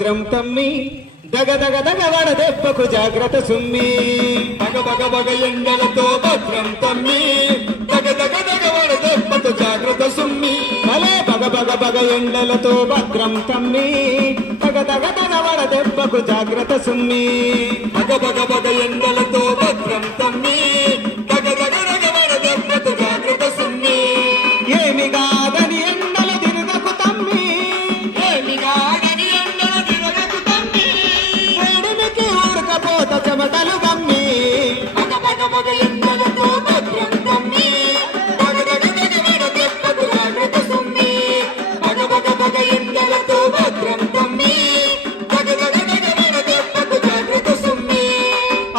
భద్రం తమ్మి దగ దగ దగ వడదెబ్బకు జాగ్రత్త సుమ్మి బగ బగ బగ ఎండలతో భద్రం తమ్మి దగ దగ దగ వడదెబ్బకు జాగ్రత్త సుమ్మి భలే బగ బగ బగ ఎండలతో భద్రం తమ్మి దగ దగ దగ వడదెబ్బకు జాగ్రత్త సుమ్మి బగ బగ బగ ఎండలతో భద్రం తమ్మి దగ దగ దగ వడదెబ్బకు జాగ్రత్త సుమ్మి ఏమి కాదని ఎండలు తిరగకు తమ్మి ఏమి కాదని ఎండలు తిరగకు తమ్మి వేడిమికి ఊరకపోత చెమటలు గమ్మి బగ బగ బగ ఎండలతో భద్రం తమ్మి దగ దగ దగ వడదెబ్బకు జాగ్రత్త సుమ్మి బగ బగ బగ ఎండలతో భద్రం తమ్మి దగ దగ దగ వడదెబ్బకు జాగ్రత్త సుమ్మి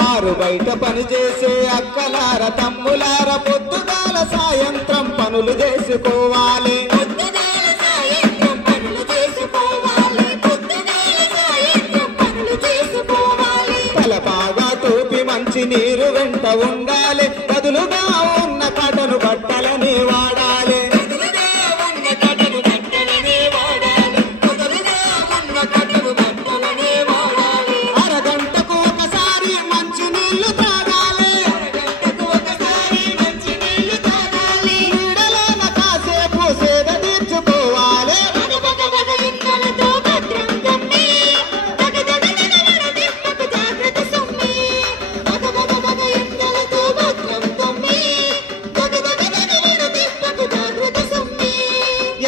ఆరు బయట పని చేసే అక్కలార తమ్ములార పొద్దుగాల సాయంత్రం పనులు చేసుకోవాలి పొద్దుగాల సాయంత్రం పనులు చేసుకోవాలి పొద్దుగాల సాయంత్రం పనులు చేసుకోవాలి తల బాగా టోపి మంచి నీరు వెంట ఉండాలి బదులుగా ఉన్న కటను బట్టలని వాడాలి బదులుగా ఉన్న కట్టలు బట్టలనే వాడాలి బదులుగా ఉన్న కట్టలు బట్టలనే వాడాలి అరగంటకు ఒకసారి మంచి నీళ్లు తాగాలి అరగంటకు ఒకసారి మంచి నీళ్లు తాగాలి నీడలోన కాసేపు సేద తీర్చుకోవాలి బగ బగ బగ ఎండలతో భద్రం తమ్మి దగ దగ దగ వడదెబ్బకు జాగ్రత్త సుమ్మి బగ బగ బగ ఎండలతో భద్రం తమ్మి దగ దగ దగ వడదెబ్బకు జాగ్రత్త సుమ్మి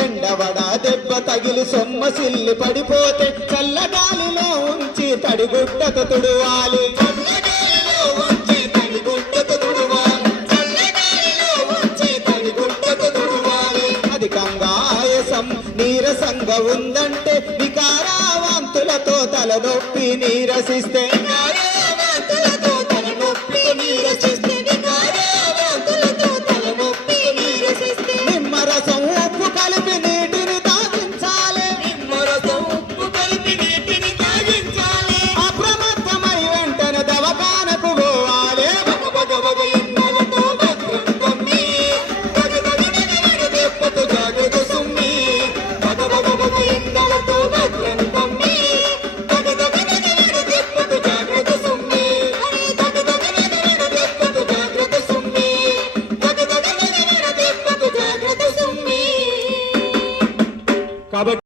ఎండవడ దెబ్బ తగిలి సొమ్మసిల్లి పడిపోతే చల్లగాలిలో ఉంచి తడిగుడ్డతో తుడవాలి చల్లగాలిలో ఉంచి తడిగుడ్డతో తుడవాలి చల్లగాలిలో ఉంచి తడిగుడ్డతో తుడవాలి అధికంగా ఆయాసం నీరసంగా ఉందంటే వికారావాంతులతో తలనొప్పి నీరసిస్తే వికారావాంతులతో తలనొప్పి నీరసిస్తే వికారావాంతులతో తలనొప్పి నీరసిస్తే నిమ్మరసం ఉప్పు కలిపి నీటిని తాగించాలి నిమ్మరసం ఉప్పు కలిపి నీటిని తాగించాలి అప్రమత్తమై వెంటనే దవాఖానకు పోవాలి బగ బగ బగ ఎండలతో భద్రం తమ్మి దగ దగ దగ వడదెబ్బకు జాగ్రత్త సుమ్మి బగ బగ బగ ఎండలతో భద్రం తమ్మి దగ దగ దగ వడదెబ్బకు జాగ్రత్త సుమ్మి దగ దగ దగ వడదెబ్బకు జాగ్రత్త సుమ్మి దగ దగ దగ వడదెబ్బకు జాగ్రత్త సుమ్మి కాబట్టి